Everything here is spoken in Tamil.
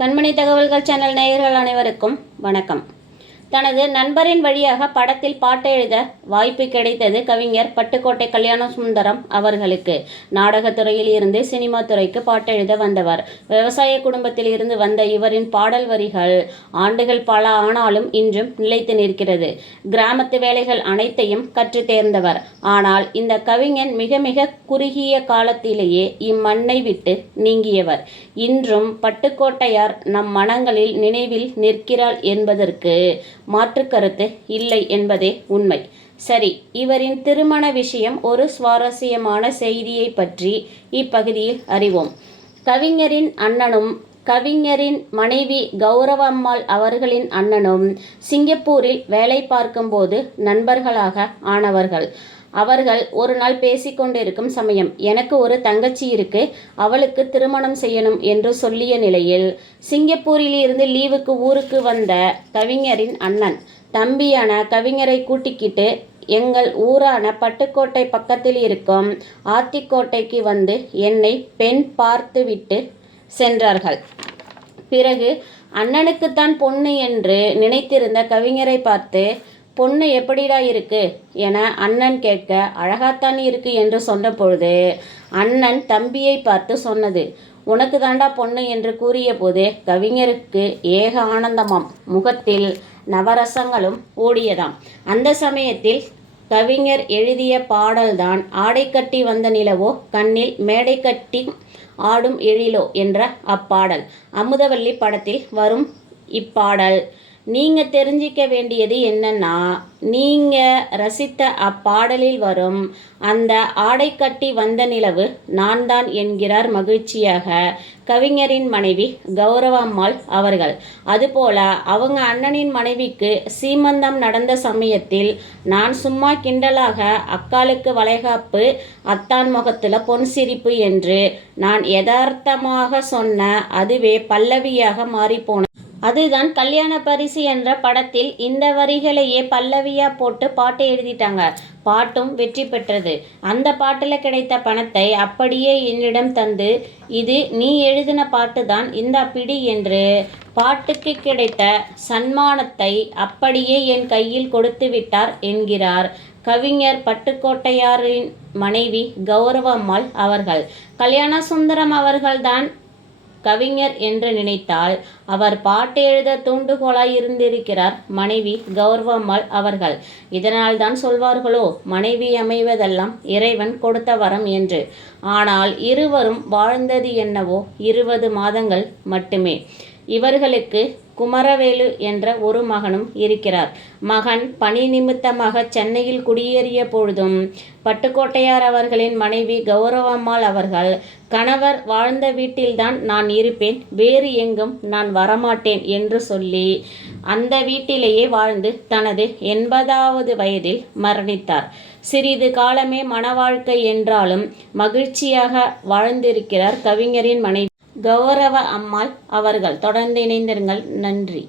கண்மணி தகவல்கள் சேனல் நேயர்கள் அனைவருக்கும் வணக்கம். தனது நண்பரின் வழியாக படத்தில் பாட்டு எழுத வாய்ப்பு கிடைத்தது கவிஞர் பட்டுக்கோட்டை கல்யாணசுந்தரம் அவர்களுக்கு. நாடகத்துறையில் இருந்து சினிமா துறைக்கு பாட்டெழுத வந்தவர். விவசாய குடும்பத்தில் இருந்து வந்த இவரின் பாடல் வரிகள் ஆண்டுகள் பல ஆனாலும் இன்றும் நிலைத்து நிற்கிறது. கிராமத்து வேலைகள் அனைத்தையும் கற்று தேர்ந்தவர். ஆனால் இந்த கவிஞன் மிக மிக குறுகிய காலத்திலேயே இம்மண்ணை விட்டு நீங்கியவர். இன்றும் பட்டுக்கோட்டையார் நம் மனங்களில் நினைவில் நிற்கிறாள் என்பதற்கு மாற்று கருத்து இல்லை என்பதே உண்மை. சரி, இவரின் திருமண விஷயம் ஒரு சுவாரஸ்யமான செய்தியை பற்றி இப்பகுதியில் அறிவோம். கவிஞரின் அண்ணனும் கவிஞரின் மனைவி கௌரவம்மாள் அவர்களின் அண்ணனும் சிங்கப்பூரில் வேலை பார்க்கும்போது நண்பர்களாக ஆனவர்கள். அவர்கள் ஒரு நாள் பேசிக்கொண்டிருக்கும் சமயம், எனக்கு ஒரு தங்கச்சி இருக்கு, அவளுக்கு திருமணம் செய்யணும் என்று சொல்லிய நிலையில் சிங்கப்பூரில் இருந்து லீவுக்கு ஊருக்கு வந்த கவிஞரின் அண்ணன் தம்பியான கவிஞரை கூட்டிக்கிட்டு எங்கள் ஊரான பட்டுக்கோட்டை பக்கத்தில் இருக்கும் ஆத்திக்கோட்டைக்கு வந்து என்னை பெண் பார்த்து விட்டு சென்றார்கள். பிறகு அண்ணனுக்குத்தான் பொண்ணு என்று நினைத்திருந்த கவிஞரை பார்த்து, பொண்ணு எப்படிடா இருக்கு என அண்ணன் கேட்க, அழகாத்தான் இருக்கு என்று சொன்ன பொழுது அண்ணன் தம்பியை பார்த்து சொன்னது, உனக்கு தாண்டா பொண்ணு என்று கூறிய போது கவிஞருக்கு ஏக ஆனந்தமாம். முகத்தில் நவரசங்களும் ஓடியதாம். அந்த சமயத்தில் கவிஞர் எழுதிய பாடல்தான் ஆடை கட்டி வந்த நிலவோ கண்ணில் மேடை கட்டி ஆடும் எழிலோ என்ற அப்பாடல். அமுதவல்லி படத்தில் வரும் இப்பாடல். நீங்கள் தெரிஞ்சிக்க வேண்டியது என்னன்னா, நீங்கள் ரசித்த அப்பாடலில் வரும் அந்த ஆடை கட்டி வந்த நிலவு நான் தான் என்கிறார் மகிழ்ச்சியாக கவிஞரின் மனைவி கௌரவம்மாள் அவர்கள். அதுபோல அவங்க அண்ணனின் மனைவிக்கு சீமந்தம் நடந்த சமயத்தில் நான் சும்மா கிண்டலாக அக்காலுக்கு வளைகாப்பு, அத்தான் முகத்துல பொன் சிரிப்பு என்று நான் யதார்த்தமாக சொன்ன அதுவே பல்லவியாக மாறிப்போன. அதுதான் கல்யாண பரிசு என்ற படத்தில் இந்த வரிகளையே பல்லவியா போட்டு பாட்டு எழுதிட்டாங்க. பாட்டும் வெற்றி பெற்றது. அந்த பாட்டில் கிடைத்த பணத்தை அப்படியே என்னிடம் தந்து, இது நீ எழுதின பாட்டு தான், இந்த பிடி என்று பாட்டுக்கு கிடைத்த சன்மானத்தை அப்படியே என் கையில் கொடுத்து விட்டார் என்கிறார் கவிஞர் பட்டுக்கோட்டையாரின் மனைவி கௌரவம்மாள் அவர்கள். கல்யாணசுந்தரம் அவர்கள்தான் கவிஞர் என்று நினைத்தால் அவர் பாட்டு எழுத தூண்டுகோலாய் இருந்திருக்கிறார் மனைவி கௌரவம்மாள் அவர்கள். இதனால் தான் சொல்வார்களோ, மனைவி அமைவதெல்லாம் இறைவன் கொடுத்த வரம் என்று. ஆனால் இருவரும் வாழ்ந்தது என்னவோ 20 மாதங்கள் மட்டுமே. இவர்களுக்கு குமரவேலு என்ற ஒரு மகனும் இருக்கிறார். மகன் பணி நிமித்தமாக சென்னையில் குடியேறிய பொழுதும் பட்டுக்கோட்டையார் அவர்களின் மனைவி கௌரவம்மாள் அவர்கள், கணவர் வாழ்ந்த வீட்டில்தான் நான் இருப்பேன், வேறு எங்கும் நான் வரமாட்டேன் என்று சொல்லி அந்த வீட்டிலேயே வாழ்ந்து தனது 80வது வயதில் மரணித்தார். சிறிது காலமே மன வாழ்க்கை என்றாலும் மகிழ்ச்சியாக வாழ்ந்திருக்கிறார் கவிஞரின் மனைவி கௌரவ அம்மாள் அவர்கள். தொடர்ந்து இணைந்திருங்கள். நன்றி.